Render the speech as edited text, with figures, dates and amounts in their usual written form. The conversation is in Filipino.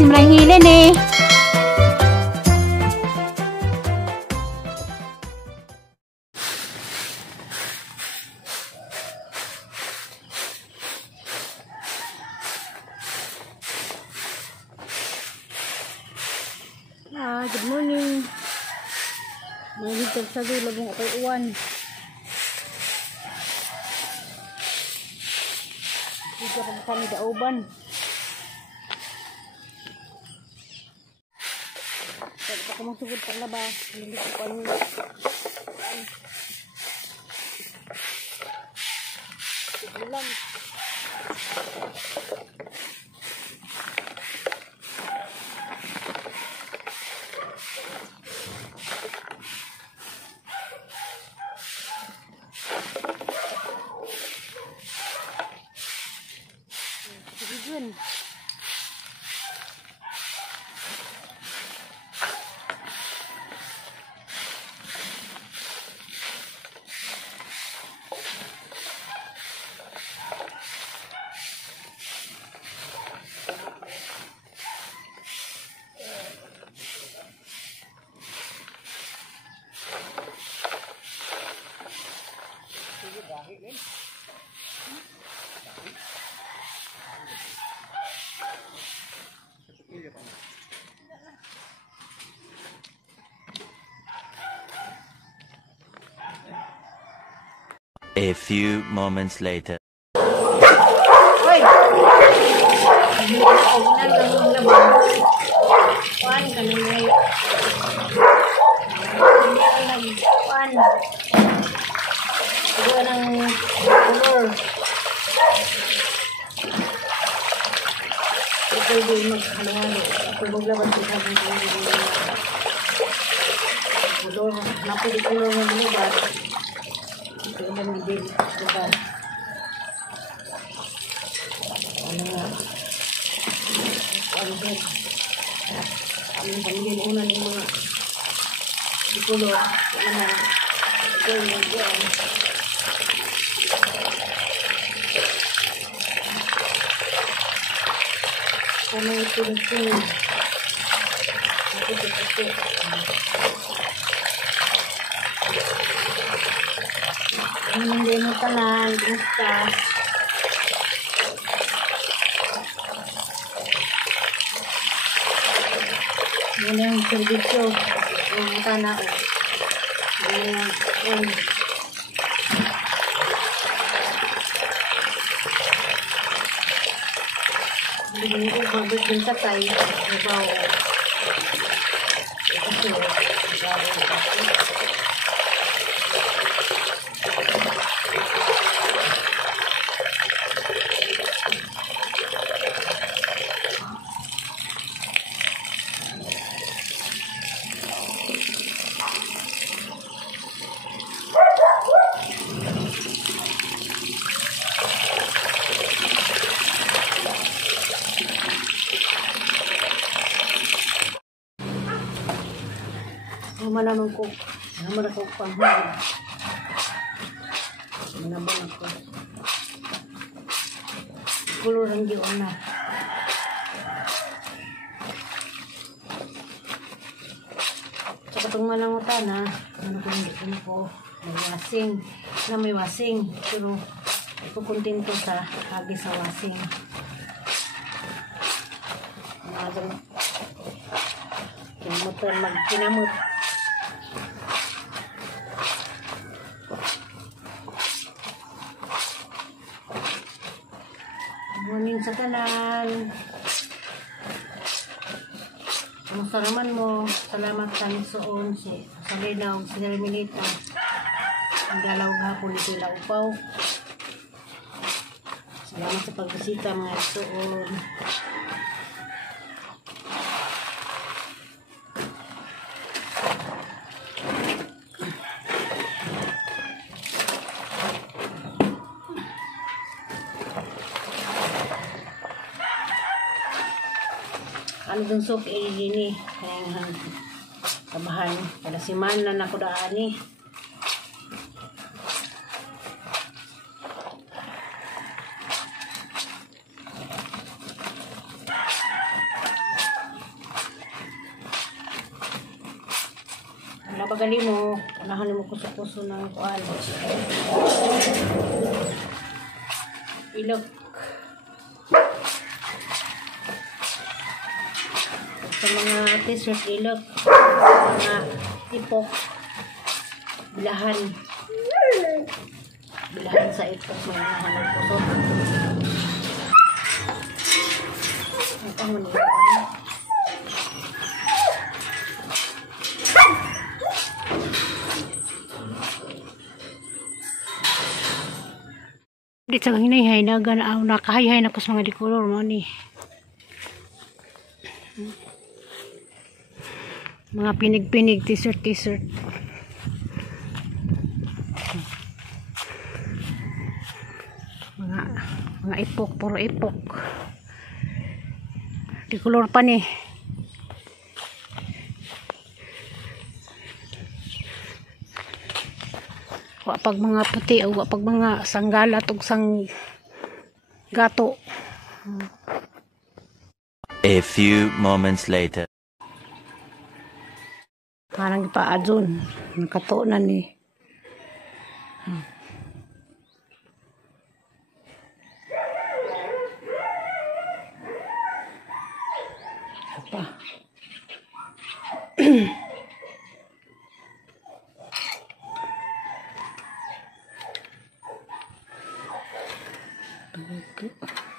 si Maranghilen eh. Good morning. Magiging sa dulo ng ako'y uwan. Dito pa kami dauban. Pwede pa kamang sugod pang laba. Hindi ko pa nyo. Ito lang. Yun. A few moments later. Hoy! Kuan kanang may kuan. Ito ng color. Ito din mag-halo-halo. Ito maglaban sa sabon ko. Color. Napili color ng lugar. Ito yung midil. Diba? Ano nga? Ano din? Ang pamilya una ng mga dikulo. Ano nga? Ito yung diyan. Ano ito nito? Ito. Hindi mo tanan, basta. Yan yung servisyo. Yung tana ko. Yan. Hindi ko babit din sa tayo. Ibaw. Ito. Naman ko panghuli. Manabang ako. Kulor ang diyon na. Sa katong manangutan na, may wasing. Pero ito kontento sa hagi sa wasing. Kinamot. Morning sa tanan. Kamusta naman mo? Salamat sa nagsuon sa linaw, si Nerminita. Ang dalaw hapon sila upaw. Salamat sa pagbisita mga nagsuon. Ano dun sok ini kayang kabahan kada semana na ko daan ni gali mo, unahan mo kuso-kuso ng kuan. Ilok. Sa mga t-shirt ilok, mga ipok, bilahan. Bilahan sa ipok, may bilahan ng puso. Ito mo nito. Dito sa hinayhay na nakahayhay na ko sa mga dikolor mo ni. Mga pinig-pinig, t-shirt. Mga ipok, puro ipok. Dikolor pa ni. Pag mga puti o pag mga sanggalat o sang gato. A few moments later. Parang ipaadyon. Nakato na ni. Apa? Begitu.